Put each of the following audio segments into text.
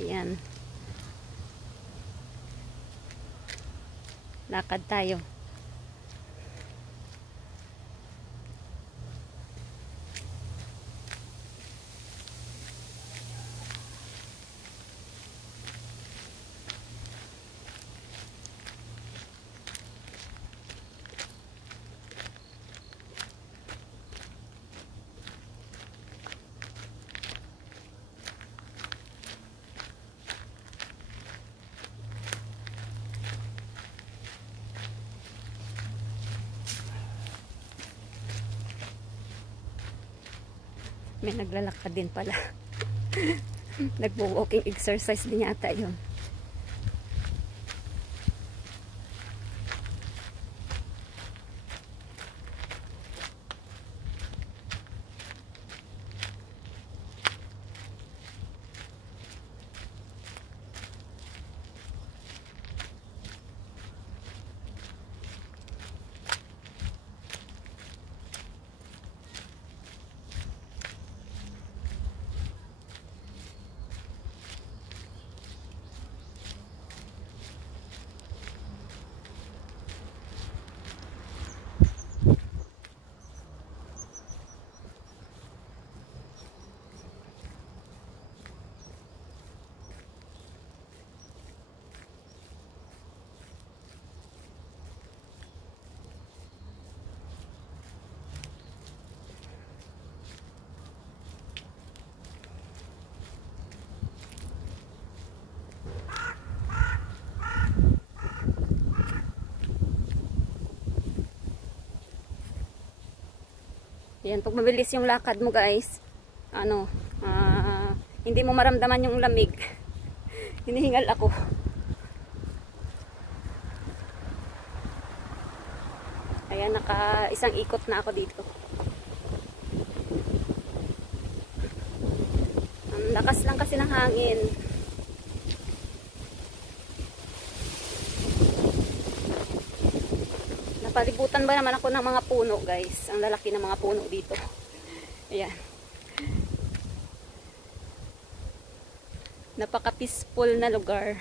Ayan. Lakad tayo. May naglalakad din pala. Nagbo-walking exercise din yata yun. Yan, pag mabilis yung lakad mo guys, hindi mo maramdaman yung lamig. Hinihingal ako. Ayan, isang ikot na ako dito. Ang lakas lang kasi ng hangin. Napalibutan ba naman ako ng mga puno guys. Ang lalaki ng mga puno dito. Ayan. Napaka-peaceful na lugar.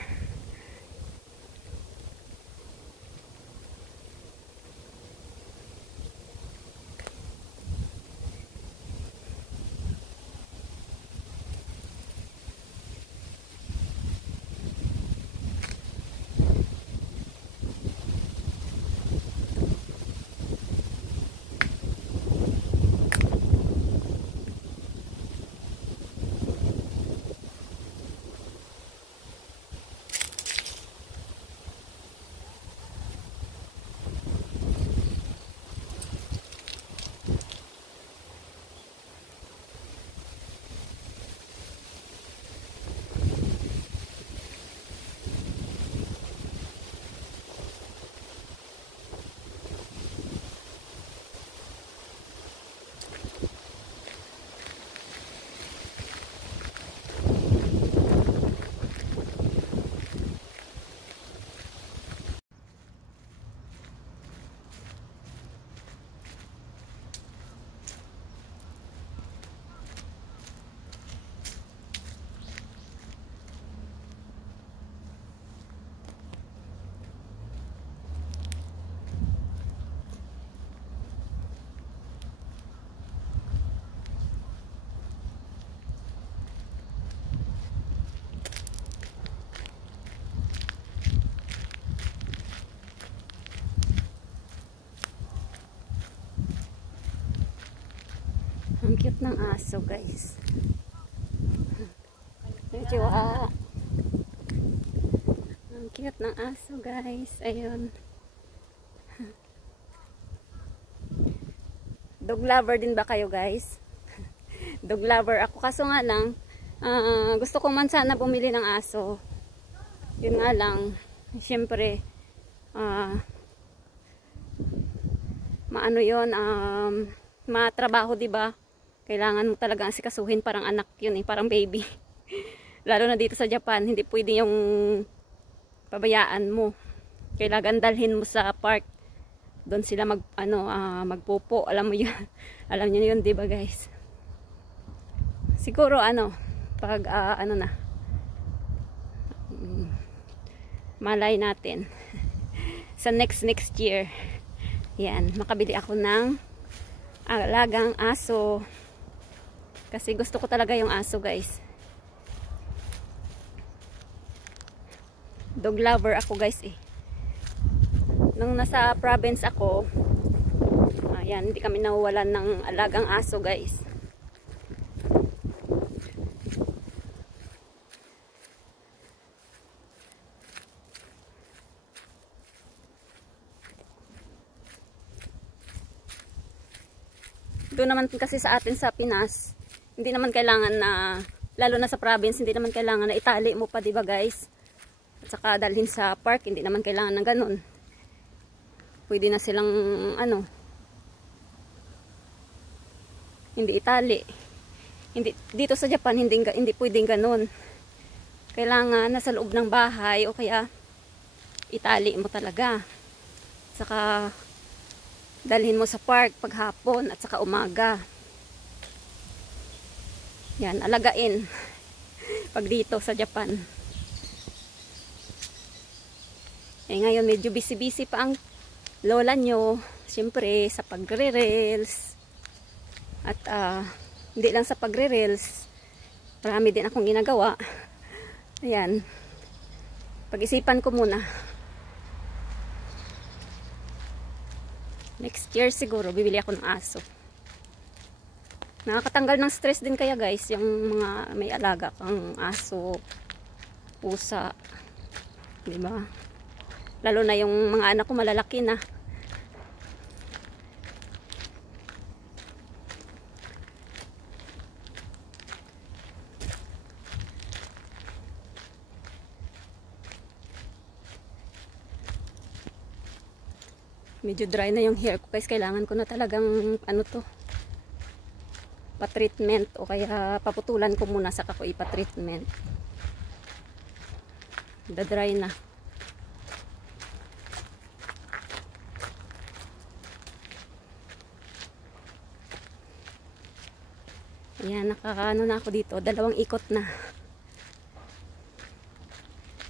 Ang cute ng aso guys. Medyo ang cute ng aso guys. Ayun. Dog lover din ba kayo guys? Dog lover ako, kaso nga lang gusto ko man sana bumili ng aso. Yun nga lang, syempre maano yun, matrabaho, diba? Kailangan mo talaga asikasuhin, parang anak yun parang baby. Lalo na dito sa Japan, hindi pwede yung pabayaan mo. Kailangan dalhin mo sa park. Doon sila magpupo, alam mo yun. Alam niyo yun, diba guys? Siguro pag Malay natin. Sa next year. Yan, makabili ako ng alagang aso. Kasi gusto ko talaga yung aso, guys. Dog lover ako, guys, eh. Nung nasa province ako, ayan, hindi kami nawawalan ng alagang aso, guys. Doon naman kasi sa atin sa Pinas, hindi naman kailangan na, lalo na sa province, hindi naman kailangan na itali mo pa, diba, guys? At saka dalhin sa park, hindi naman kailangan ng ganun. Pwede na silang ano, hindi itali. Hindi, dito sa Japan hindi pwedeng ganun. Kailangan nasa loob ng bahay o kaya itali mo talaga. Saka dalhin mo sa park paghapon at saka umaga. Yan, alagain pag dito sa Japan. Eh ngayon medyo busy pa ang lola nyo, siyempre sa pagre-reels. At hindi lang sa pagre-reels, marami din akong ginagawa. Ayan, pag-isipan ko muna. Next year siguro bibili ako ng aso. Nakakatanggal ng stress din kaya, guys, yung mga may alaga kang aso, pusa, diba? Lalo na yung mga anak ko malalaki na. Medyo dry na yung hair ko, guys. Kailangan ko na talagang ano to, pa-treatment o kaya paputulan ko muna saka ko ipa-treatment. Da-dry na. Ayan, nakakaano na ako dito. 2 ikot na.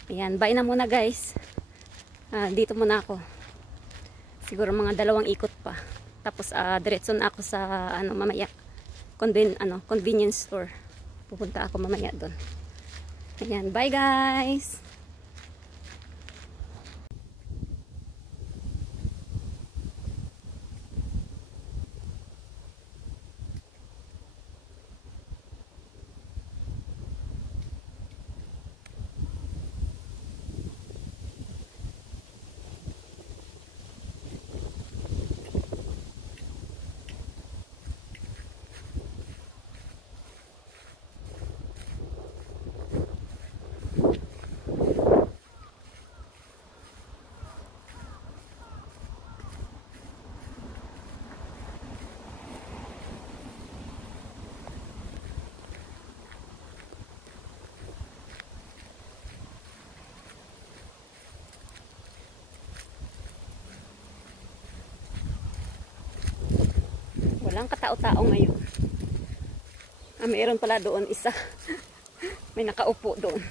Ayan, bye na muna, guys. Dito muna ako. Siguro mga 2 ikot pa. Tapos diretso na ako sa ano mamaya. Convenience store. Pupunta ako mamaya doon. Ayan, bye, guys. Walang katao-tao ngayon. Mayroon pala doon isa. May nakaupo doon.